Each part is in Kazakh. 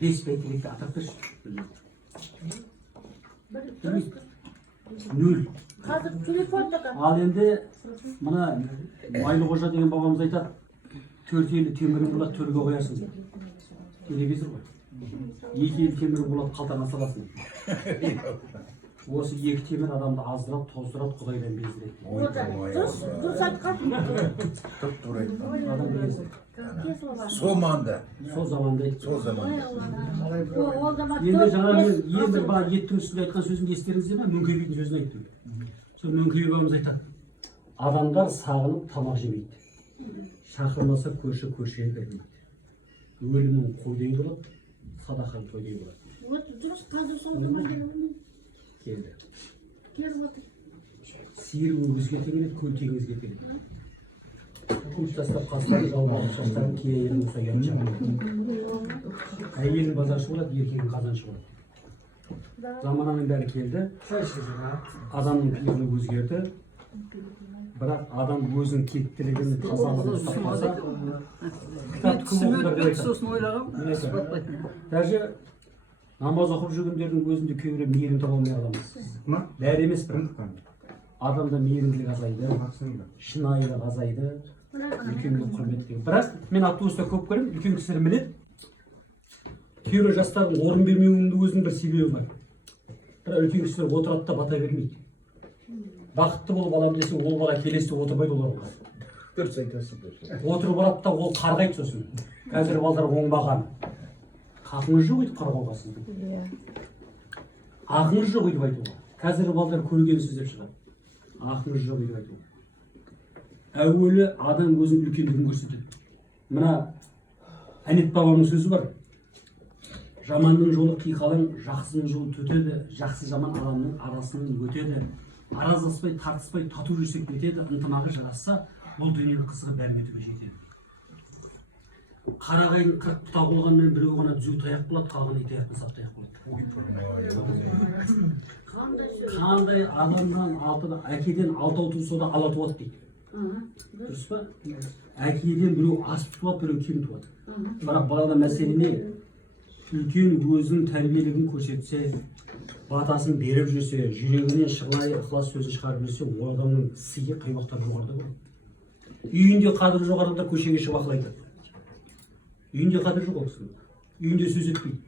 5 бәйтеректі атап берші. 0. Қазір телефонда Ал енді мына Майлықожа деген бабамыз айтады, 4 елі темірің болады, төрге қоясың. Телевизор ғой. 2 елі темірің болады, қалтаңа саласың. Осы 2 темір адамды аздырады, тоздырады, Құдайдан бездіреді. дұрыс айтқан. Адам білесің. Сол маңда. Сол заманда. Сол заманда. Енді жаңа мен енді бар еттің үстінде айтқан сөзімді естеріңізде ме? Мөңкебейдің сөзін айттым. Сол Мөңкебей бабамыз айтады. Адамдар сағынып тамақ жемейді. Шақырмаса көрші көршіге бермейді. Өлімің қойдай болады, садақаң тойдай болады. Дұрыс, қазір сол заманда Келді. келіп отыр. Сиыр өгізге теңеледі, көл теңізге теңеледі. Күміс тастап қастарын жалбағын шаштарын кие әйелін болса ұят жағын. Әйелін базаршы болады, еркегін қазаншы болады. Замананың бәрі келді. Адамның пиғылы өзгерді. Бірақ адам өзінің кектілігін тазалығын ұстамаса, кітап кім оқыдар деп айтады. Даже намаз оқып жүргендердің өзінде кейбір мейірім таба алмай адамыз. Бәрі емес бірақ. Адамда мейірімділік азайды, шынайылық азайды, үлкенге құрмет деген. Бірақ мен автобуста көп көремін, үлкен кісілер мінеді. Кейбір жастардың орын бермеуінің өзінің бір себебі бар. Бірақ үлкен кісілер отырады да бата бермейді. Бақытты болып аламын десе, ол бала келесіде отырмайды олар олар. Дұрыс айтасың. Отырып алады да ол қарғайды сосын. Қазір балдар оңбаған. Хақыңыз жоқ еді қарғауға сіздің. Ақыңыз жоқ еді айтуға. Қазір балдар көргенсіз деп шығады. Ақыңыз жоқ еді айтуға. Әуелі адам өзінің үлкендігін көрсетеді. Мына Әнет бабамның сөзі бар. Жаманның жолы қиқалаң, жақсының жолы төтеді. Жақсы жаман адамның арасынан өтеді. Араздаспай, тартыспай, тату жүрсек нетеді. Ынтымағы жарасса, ол дүниенің қызығы бәріне түбі жетеді. Қарағайдың 40 бұтақ болғанмен біреу ғана түзу таяқ болады, қалған ит аяқтың сап таяқ болады. Қандай адамнан әкеден 6 туса да ала туады дейді. Дұрыс па? Әкеден біреу асып туады, біреу кем туады. Бірақ балада мәселе не? Үлкен өзінің тәрбиелігін көрсетсе, батасын беріп жүрсе, жүрегінен шынайы ықылас сөзін шығарып жүрсе, ол адамның сыйы қай уақытта жоғарыда болады. Үйінде қадірі жоқ адамдар көшеге шығып ақыл айтады. Үйінде қадір жоқ ол кісінің. Үйінде сөз етпейді.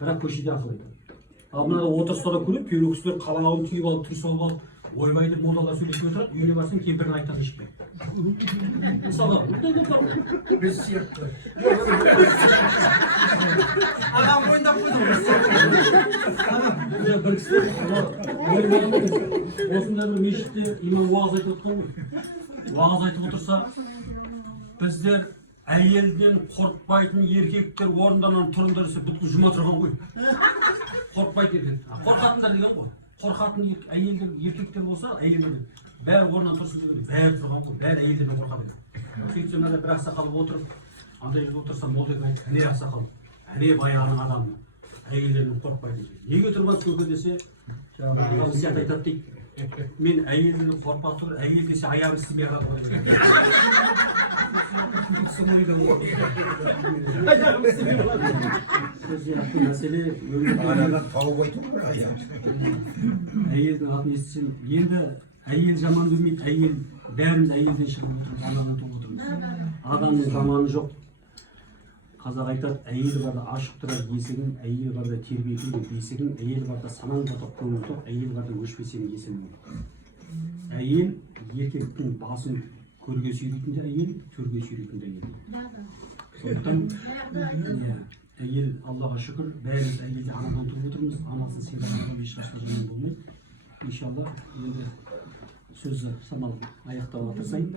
Бірақ көшеде ақыл айтады. Ал мына отырыста да көреді, кейбір кісілер қалауын түйіп алып, түрі салып алып, ойбайды модалар сөйлесіп отырады, үйіне барсаң кемпірдің айтқанын ішпейді. Мысалы, біз сияқты. Адам бойында қойды. Бір кісі осындай бір мешітте имам уағыз айтып отқан ғой. Уағыз айтып отырса, біздер әйелден қорықпайтын еркектер орындарынан тұрыңдар десе, бүткіл жұма тұрған ғой. Қорықпайтын еркек. Қорқатындар деген ғой. Қорқатын әйелдер, еркектер болса, әйелдер бәрі орнынан тұрсын деген, бәрі тұрған ғой. Бәрі әйелдерден қорқады. Сөйтсе мына бір ақсақал отырып, андай жерде отырса, молдадан айтты, әне ақсақал, әне баяғының адамы, әйелдерден қорықпайды. Неге тұрмас көке десе, жаңағы сият айтады дейді. Мен әйелдерден қорықпай тұр, әйел десе аяғын істемей қалады ғой. Мәселе Арадан тауып айту бар аяқ. әйелдің атын естісем, енді әйел жаман демейді, әйел бәріміз әйелден шығып отырмыз, анадан туып отырмыз. Адамның заманы жоқ. Қазақ айтады, әйел барда ашық тұрар есігің, әйел барда тербетің бесігің, әйел барда санаң батып көңіл тоқ, әйел барда өшпесең есігің. Әйел еркектің басын көрге сүйрейтін де әйел, төрге сүйрейтін де әйел. Сондықтан әйел, Аллаға шүкір, бәріміз әйелде анадан туып отырмыз, анасын сыйлағанға ешқашан жаман болмайды. Иншалла, енді сөзі самал аяқтауға тырысайын.